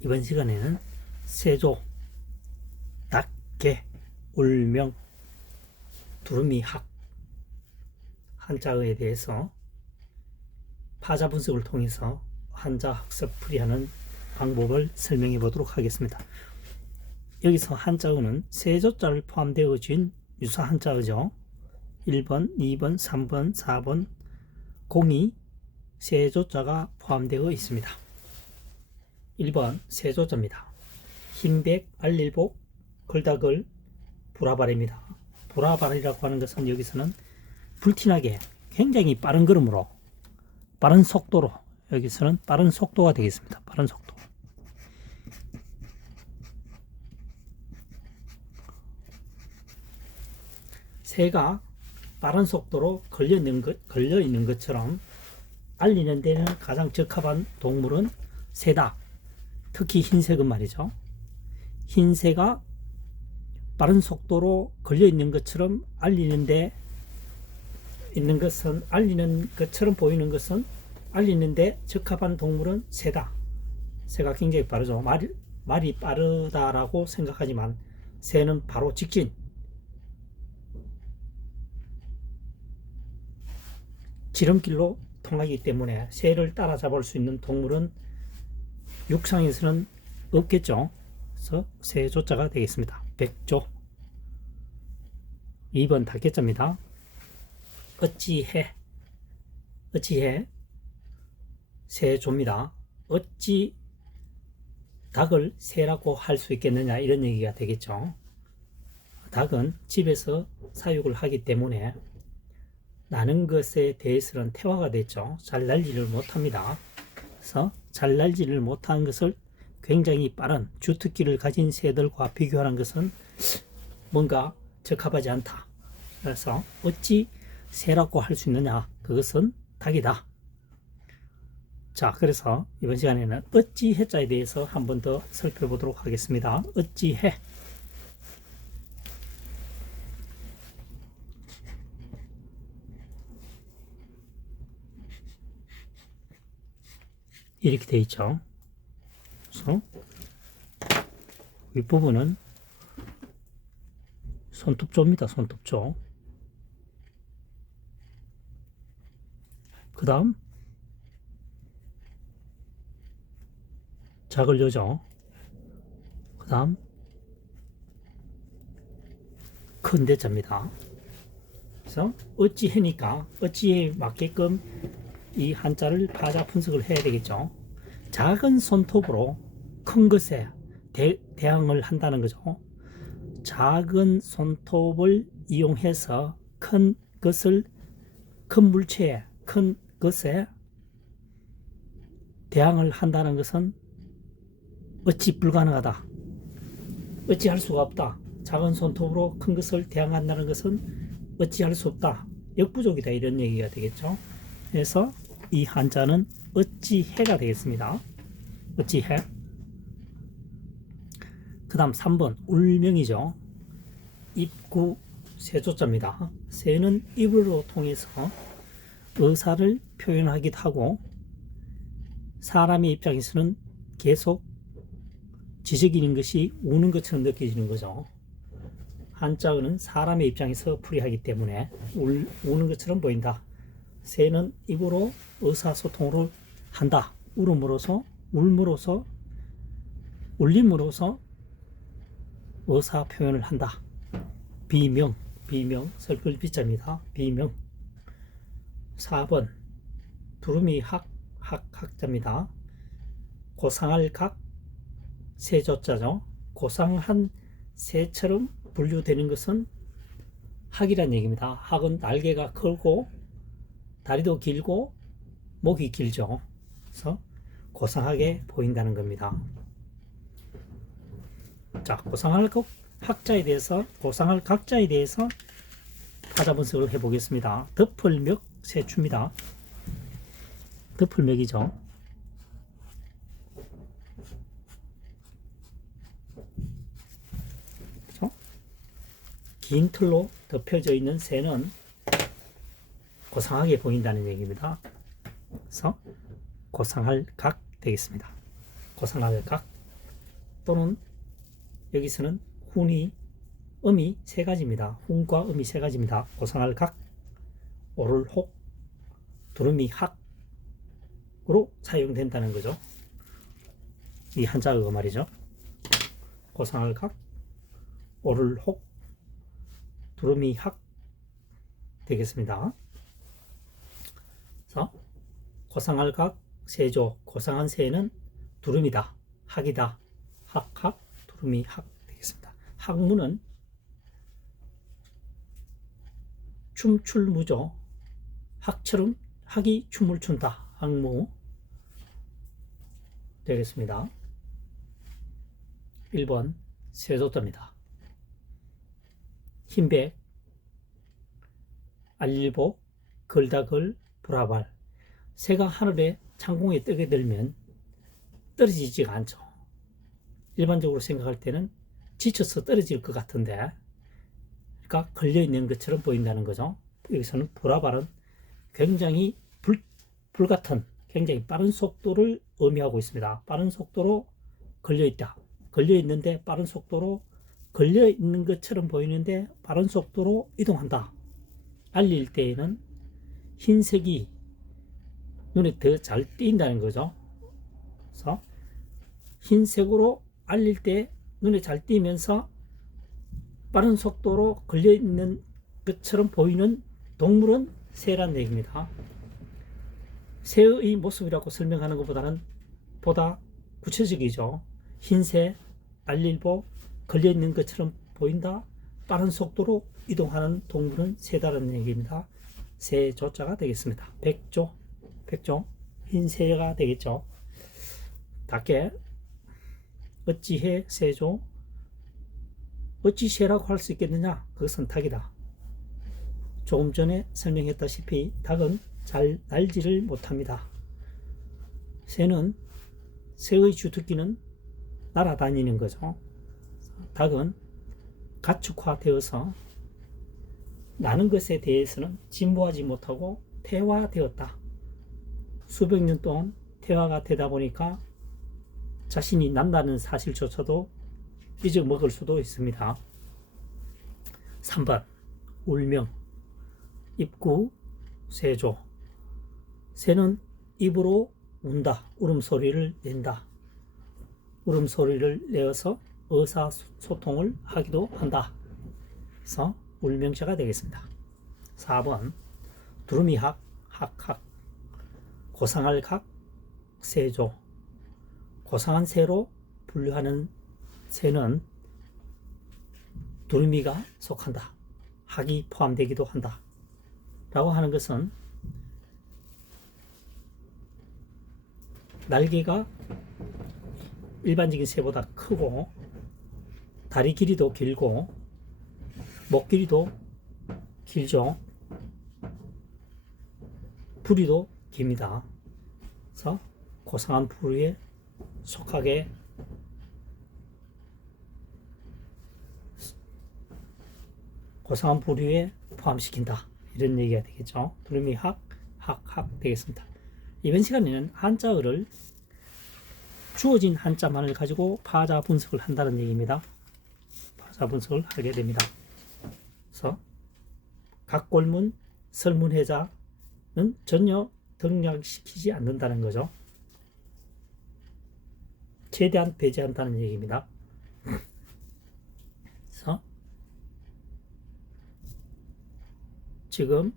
이번 시간에는 세조, 닭개, 울명, 두루미학 한자어에 대해서 파자 분석을 통해서 한자 학습 풀이하는 방법을 설명해 보도록 하겠습니다. 여기서 한자어는 세조자를 포함되어진 유사 한자어죠. 1번, 2번, 3번, 4번 공이 세조자가 포함되어 있습니다. 1번 세조자입니다. 흰백, 알릴복, 걸다걸, 불화발입니다. 불화발이라고 하는 것은 여기서는 불티나게 굉장히 빠른 걸음으로 빠른 속도로 여기서는 빠른 속도가 되겠습니다. 빠른 속도. 새가 빠른 속도로 걸려 있는 것, 걸려 있는 것처럼 알리는 데는 가장 적합한 동물은 새다. 특히 흰색은 말이죠. 흰새가 빠른 속도로 걸려 있는 것처럼 알리는데 있는 것은 알리는 것처럼 보이는 것은 알리는데 적합한 동물은 새다. 새가 굉장히 빠르죠. 말이, 말이 빠르다라고 생각하지만 새는 바로 직진. 지름길로 통하기 때문에 새를 따라잡을 수 있는 동물은 육상에서는 없겠죠. 그래서 새조자가 되겠습니다. 백조. 2번 닭개자입니다. 어찌해 어찌해 새조입니다. 어찌 닭을 새라고 할 수 있겠느냐 이런 얘기가 되겠죠. 닭은 집에서 사육을 하기 때문에 나는 것에 대해서는 태화가 됐죠. 잘 날지를 못합니다. 그래서 잘 날지를 못한 것을 굉장히 빠른 주특기를 가진 새들과 비교하는 것은 뭔가 적합하지 않다. 그래서 어찌 새라고 할 수 있느냐? 그것은 닭이다. 자, 그래서 이번 시간에는 어찌 해자에 대해서 한 번 더 살펴보도록 하겠습니다. 어찌 해. 이렇게 되어 있죠. 그래서 윗부분은 손톱조입니다. 손톱조. 그 다음 여죠. 그 다음 큰 대자입니다. 그래서 어찌 해니까 어찌에 맞게끔 이 한자를 파자 분석을 해야 되겠죠. 작은 손톱으로 큰 것에 대, 대항을 한다는 거죠. 작은 손톱을 이용해서 큰 것을 큰 물체에 큰 것에 대항을 한다는 것은 어찌 불가능하다. 어찌 할 수가 없다. 작은 손톱으로 큰 것을 대항한다는 것은 어찌 할 수 없다. 역부족이다. 이런 얘기가 되겠죠. 그래서 이 한자는 어찌해가 되겠습니다. 어찌해. 그 다음 3번 울명이죠. 입구 세조자입니다. 세는 입으로 통해서 의사를 표현하기도 하고 사람의 입장에서는 계속 지적이는 것이 우는 것처럼 느껴지는 거죠. 한자어는 사람의 입장에서 풀이하기 때문에 울, 우는 것처럼 보인다. 새는 입으로 의사소통을 한다. 울음으로써, 울므로써, 울림으로써 의사 표현을 한다. 비명, 비명, 설글 비자입니다. 비명. 4번, 두루미 학, 학, 학자입니다. 고상할 각, 세조자죠. 고상한 새처럼 분류되는 것은 학이란 얘기입니다. 학은 날개가 크고 다리도 길고 목이 길죠. 그래서 고상하게 보인다는 겁니다. 자, 고상할 학자에 대해서 고상할 각자에 대해서 파자 분석을 해보겠습니다. 덮을멱 세추입니다. 덮을멱이죠. 그렇죠? 긴 틀로 덮여져 있는 새는 고상하게 보인다는 얘기입니다. 그래서 고상할 각 되겠습니다. 고상할 각 또는 여기서는 훈이 음이 세 가지입니다. 훈과 음이 세 가지입니다. 고상할 각, 오를 혹, 두름이 학으로 사용된다는 거죠. 이 한자어가 말이죠. 고상할 각, 오를 혹, 두름이 학 되겠습니다. 고상할 각, 세조, 고상한 세는 두름이다, 학이다, 학 학, 두름이 학 되겠습니다. 학문은 춤출무죠. 학처럼 학이 춤을 춘다. 학무 되겠습니다. 1번 세조도입니다. 흰백 알릴보 걸다걸 브라발 새가 하늘에 창공에 뜨게 되면 떨어지지가 않죠. 일반적으로 생각할 때는 지쳐서 떨어질 것 같은데 그러니까 걸려 있는 것처럼 보인다는 거죠. 여기서는 브라발은 굉장히 불, 불같은 굉장히 빠른 속도를 의미하고 있습니다. 빠른 속도로 걸려 있다. 걸려 있는데 빠른 속도로 걸려 있는 것처럼 보이는데 빠른 속도로 이동한다. 알릴 때에는 흰색이 눈에 더 잘 띈다는 거죠. 그래서 흰색으로 알릴 때 눈에 잘 띄면서 빠른 속도로 걸려 있는 것처럼 보이는 동물은 새란 얘기입니다. 새의 모습이라고 설명하는 것보다는 보다 구체적이죠. 흰새, 알릴보, 걸려 있는 것처럼 보인다. 빠른 속도로 이동하는 동물은 새다라는 얘기입니다. 새 조자가 되겠습니다. 백조, 백조, 흰새가 되겠죠. 닭게 어찌해 새조? 어찌 새라고 할 수 있겠느냐? 그것은 닭이다. 조금 전에 설명했다시피 닭은 잘 날지를 못합니다. 새는 새의 주특기는 날아다니는 거죠. 닭은 가축화되어서 나는 것에 대해서는 진보하지 못하고 퇴화되었다. 수백 년 동안 퇴화가 되다 보니까 자신이 난다는 사실조차도 잊어먹을 수도 있습니다. 3번 울명 입구 세조 새는 입으로 운다. 울음소리를 낸다. 울음소리를 내어서 의사소통을 하기도 한다. 그래서 울명자가 되겠습니다. 4번 두루미학 학학 고상할 각 세조 고상한 새로 분류하는 새는 두루미가 속한다. 학이 포함되기도 한다. 라고 하는 것은 날개가 일반적인 새보다 크고 다리 길이도 길고 목 길이도 길죠. 부리도 깁니다. 그래서 고상한 부리에 속하게 고상한 부류에 포함시킨다. 이런 얘기가 되겠죠. 두루미 학, 학, 학 되겠습니다. 이번 시간에는 한자어를 주어진 한자만을 가지고 파자 분석을 한다는 얘기입니다. 파자 분석을 하게 됩니다. 그래서 각골문, 설문해자는 전혀 등락시키지 않는다는 거죠. 최대한 배제한다는 얘기입니다. 그래서 지금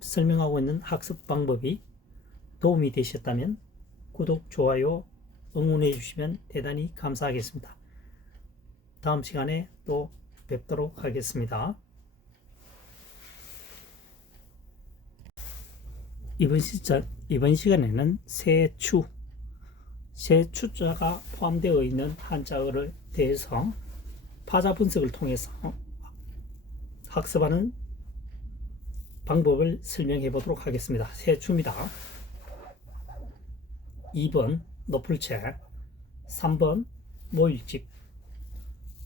설명하고 있는 학습 방법이 도움이 되셨다면 구독, 좋아요, 응원해 주시면 대단히 감사하겠습니다. 다음 시간에 또 뵙도록 하겠습니다. 이번, 시자, 이번 시간에는 세추, 세추자가 포함되어 있는 한자어를 대해서 파자 분석을 통해서 학습하는 방법을 설명해 보도록 하겠습니다. 세 춤이다. 2번 높을 채 3번 모일집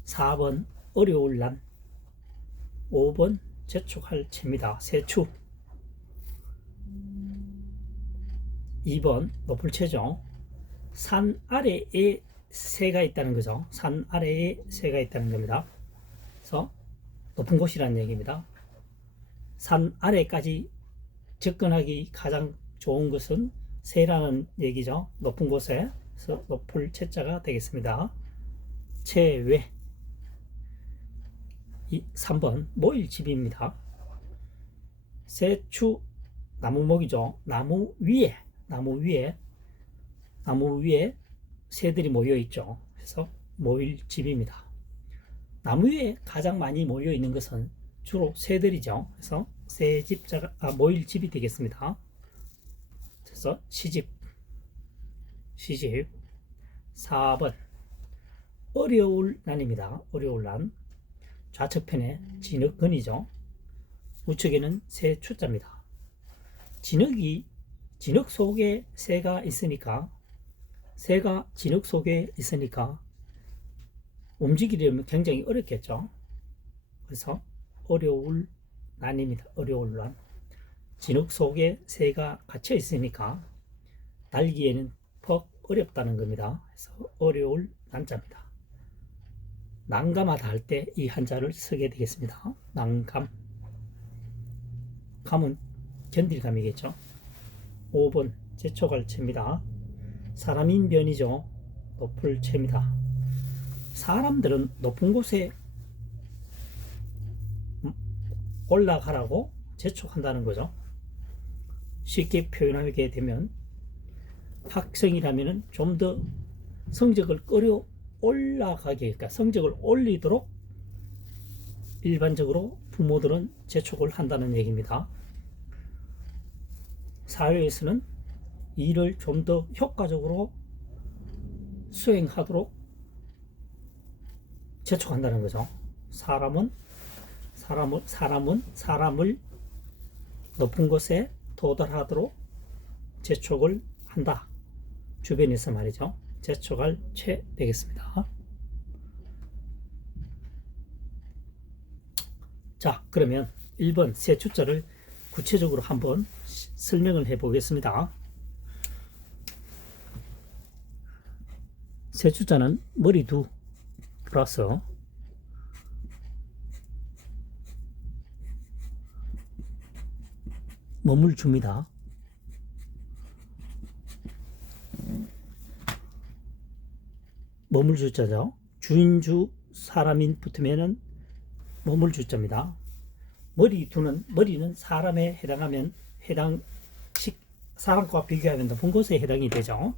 4번 어려울 난 5번 재촉할 채입니다. 세추 2번 높을 채죠. 산 아래에 새가 있다는 거죠. 산 아래에 새가 있다는 겁니다. 그래서 높은 곳이라는 얘기입니다. 산 아래까지 접근하기 가장 좋은 것은 새라는 얘기죠. 높은 곳에 그래서 높을 채자가 되겠습니다. 채외 이 3번 모일 집입니다. 새추 나무목이죠. 나무 위에 나무 위에 나무 위에 새들이 모여 있죠. 그래서 모일 집입니다. 나무 위에 가장 많이 모여 있는 것은 주로 새들이죠. 그래서 새집자가 아, 모일 집이 되겠습니다. 그래서 시집 시집 4번 어려울 난입니다. 어려울 난 좌측편에 진흙근이죠. 우측에는 새 추자입니다. 진흙이 진흙 속에 새가 있으니까 새가 진흙 속에 있으니까 움직이려면 굉장히 어렵겠죠. 그래서 어려울 난입니다. 어려울 난. 진흙 속에 새가 갇혀 있으니까 날기에는 퍽 어렵다는 겁니다. 그래서 어려울 난자입니다. 난감하다 할 때 이 한자를 쓰게 되겠습니다. 난감. 감은 견딜감이겠죠. 5번 제초갈 채입니다. 사람인 변이죠. 높을 채입니다. 사람들은 높은 곳에 올라가라고 재촉한다는 거죠. 쉽게 표현하게 되면 학생이라면 좀 더 성적을 끌어 올라가게, 그러니까 성적을 올리도록 일반적으로 부모들은 재촉을 한다는 얘기입니다. 사회에서는 일을 좀 더 효과적으로 수행하도록 재촉한다는 거죠. 사람은 사람을 사람은 사람을 높은 곳에 도달하도록 재촉을 한다. 주변에서 말이죠. 재촉할 채 되겠습니다. 자, 그러면 1번 세 주자를 구체적으로 한번 시- 설명을 해 보겠습니다. 세 주자는 머리 두 플러스 몸을 줍니다. 몸을 주자죠. 주인주 사람인 붙으면은 몸을 주자입니다. 머리 두는 머리는 사람에 해당하면 해당 식 사람과 비교하면 높은 곳에 해당이 되죠.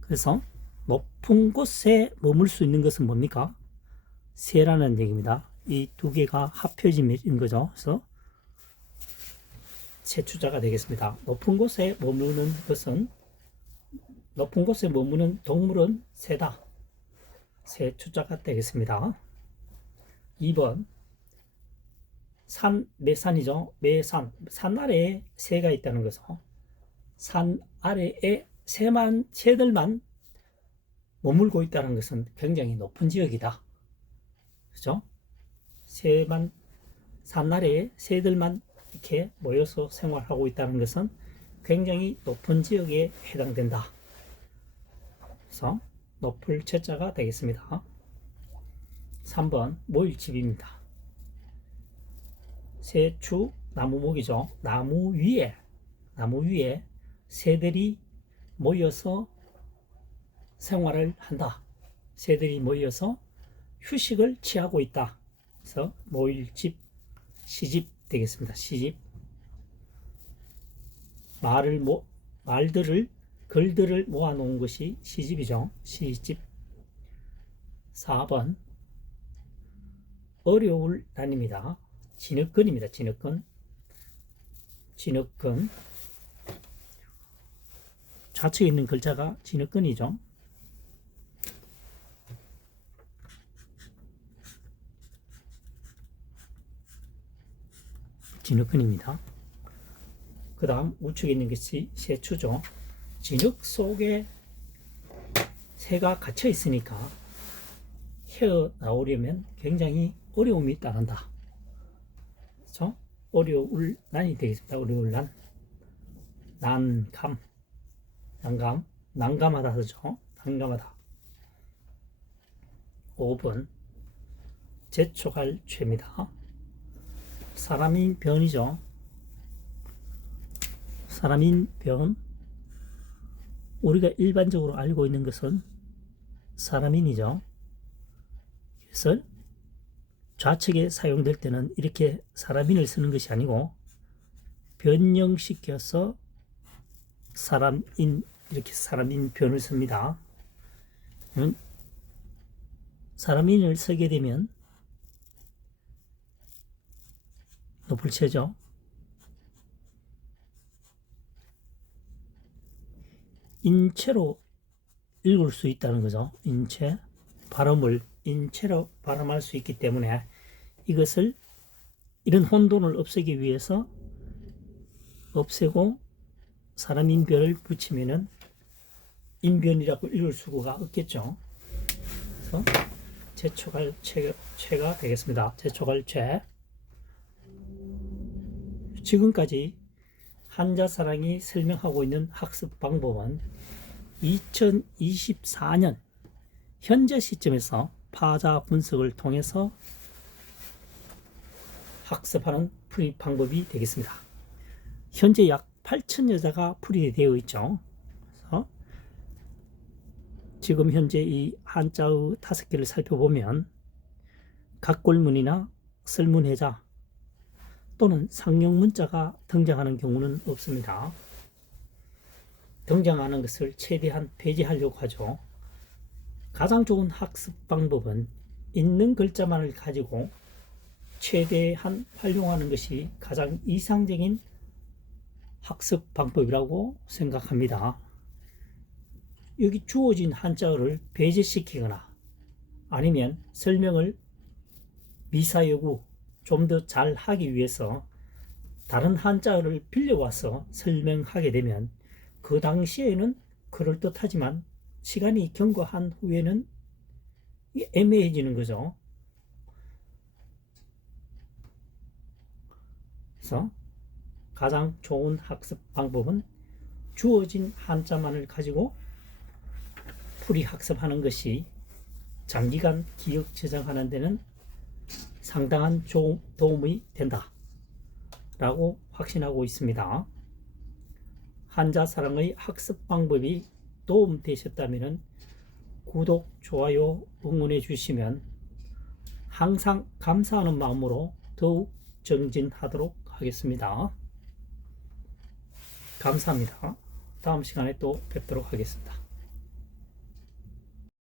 그래서 높은 곳에 머물 수 있는 것은 뭡니까? 새라는 얘기입니다. 이 두 개가 합해짐인 거죠. 그래서 세추자가 되겠습니다. 높은 곳에 머무는 것은 높은 곳에 머무는 동물은 새다. 세추자가 되겠습니다. 2번 산, 매산이죠. 매산. 산 아래에 새가 있다는 거죠. 산 아래에 새만, 새들만 머물고 있다는 것은 굉장히 높은 지역이다. 그죠? 새만, 산 아래에 새들만 이렇게 모여서 생활하고 있다는 것은 굉장히 높은 지역에 해당된다. 그래서 높을 채자가 되겠습니다. 3번 모일집입니다. 새추 나무목이죠. 나무 위에 나무 위에 새들이 모여서 생활을 한다. 새들이 모여서 휴식을 취하고 있다. 그래서 모일집 시집 되겠습니다. 시집 말을 모 말들을 글들을 모아 놓은 것이 시집이죠. 시집 4번 어려울 난입니다. 진흙근입니다. 진흙근. 진흙근. 좌측에 있는 글자가 진흙근이죠. 진흙근입니다. 그 다음 우측에 있는 것이 세추죠. 진흙 속에 새가 갇혀 있으니까 헤어 나오려면 굉장히 어려움이 따른다. 그렇죠? 어려울 난이 되겠습니다. 어려울 난. 난감. 난감. 난감하다 하죠. 난감하다. 5번 재촉할 죄입니다. 사람인 변이죠. 사람인 변 우리가 일반적으로 알고 있는 것은 사람인이죠. 그래서 좌측에 사용될 때는 이렇게 사람인을 쓰는 것이 아니고 변형시켜서 사람인 이렇게 사람인 변을 씁니다. 사람인을 쓰게 되면 노불체죠. 인체로 읽을 수 있다는 거죠. 인체 발음을 인체로 발음할 수 있기 때문에 이것을 이런 혼돈을 없애기 위해서 없애고 사람 인변을 붙이면은 인변이라고 읽을 수가 없겠죠. 그래서 재촉할 채, 채가 되겠습니다. 재촉할 채. 지금까지 한자사랑이 설명하고 있는 학습 방법은 2024년 현재 시점에서 파자 분석을 통해서 학습하는 풀이 방법이 되겠습니다. 현재 약 8천 여자가 풀이 되어 있죠. 그래서 지금 현재 이 한자의 다섯 개를 살펴보면 각골문이나 설문해자 또는 상용 문자가 등장하는 경우는 없습니다. 등장하는 것을 최대한 폐지하려고 하죠. 가장 좋은 학습 방법은 있는 글자만을 가지고 최대한 활용하는 것이 가장 이상적인 학습 방법이라고 생각합니다. 여기 주어진 한자어를 배제시키거나 아니면 설명을 미사여구 좀 더 잘 하기 위해서 다른 한자어를 빌려와서 설명하게 되면 그 당시에는 그럴듯하지만 시간이 경과한 후에는 애매해지는 거죠. 그래서 가장 좋은 학습 방법은 주어진 한자만을 가지고 풀이 학습하는 것이 장기간 기억 저장하는 데는 상당한 조- 도움이 된다. 라고 확신하고 있습니다. 한자 사랑의 학습 방법이 도움 되셨다면 구독, 좋아요, 응원해 주시면 항상 감사하는 마음으로 더욱 정진하도록 하겠습니다. 감사합니다. 다음 시간에 또 뵙도록 하겠습니다.